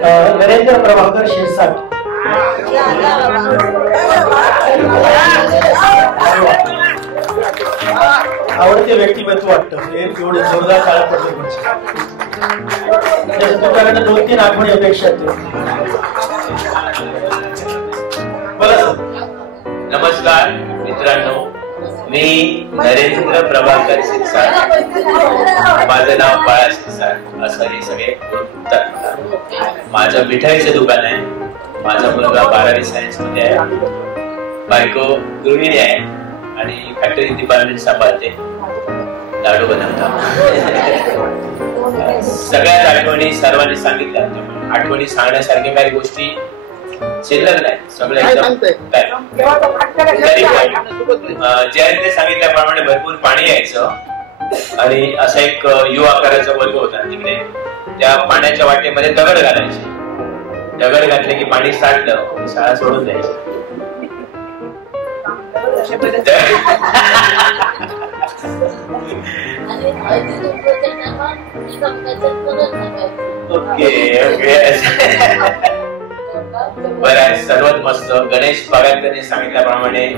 नरेंद्र प्रभाकर शिरसाट. आवडते व्यक्तिमत्व वाटतं हे एवढे जोरदार काळ पडले. तुमच्याकडे 2-3 आठवणी अपेक्षा आहेत. बोला सर. नमस्कार मित्रांनो, मी नरेंद्र प्रभाकर शिरसाट, माझं नाव बाळा शिरसाट असं हे सगळे ओळखतात. माझं मिठाईचं दुकान आहे. माझा मुलगा 12वी सायन्स मध्ये आहे. बायको गृहिणी आहे आणि फॅक्टरी डिपार्टमेंट सांभाळते, लाडू बनवतात. सगळ्याच आठवणी सर्वांनी सांगितल्या. आठवणी सांगण्यासारख्या काही गोष्टी शिल्लक नाही, सगळं एकदम. जयंतने सांगितल्याप्रमाणे भरपूर पाणी यायचं आणि असा एक यू आकाराचा वर्ग होता तिकडे. त्या पाण्याच्या वाटेमध्ये दगड घालायचे. दगड घातले की पाणी साठलं, शाळा सोडून द्यायची. Okay okay. बरं, सर्वात मस्त. गणेश बागायतकरांनी सांगितल्याप्रमाणे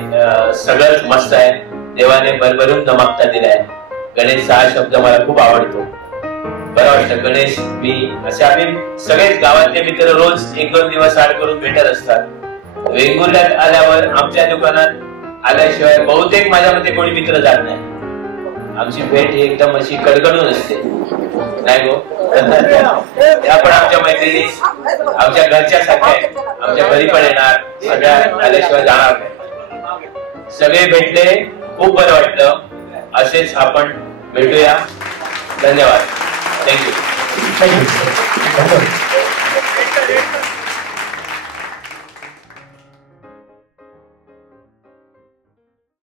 सगळंच मस्त आहे. देवाने भरभरून न मागता दिलाय. गणेशचा हा शब्द मला खूप आवडतो. बरं वाटतं गणेश. मी असे आम्ही सगळेच गावातले मित्र रोज 1-2 दिवस आड करून भेटत असतात. वेंगुर्ल्यात आल्यावर आमच्या दुकानात आल्याशिवाय बहुतेक माझ्या मते कोणी मित्र जात नाही. आमची भेट ही एकदम अशी कडकडून असते, नाही गो? त्या पण आमच्या मैत्रिणी आमच्या घरच्या सारख्या आहेत. आमच्या घरी पण येणार, सगळ्या आल्याशिवाय जाणार नाही. सगळे भेटले, खूप बरं वाटलं. असेच आपण भेटूया. धन्यवाद. थँक्यू.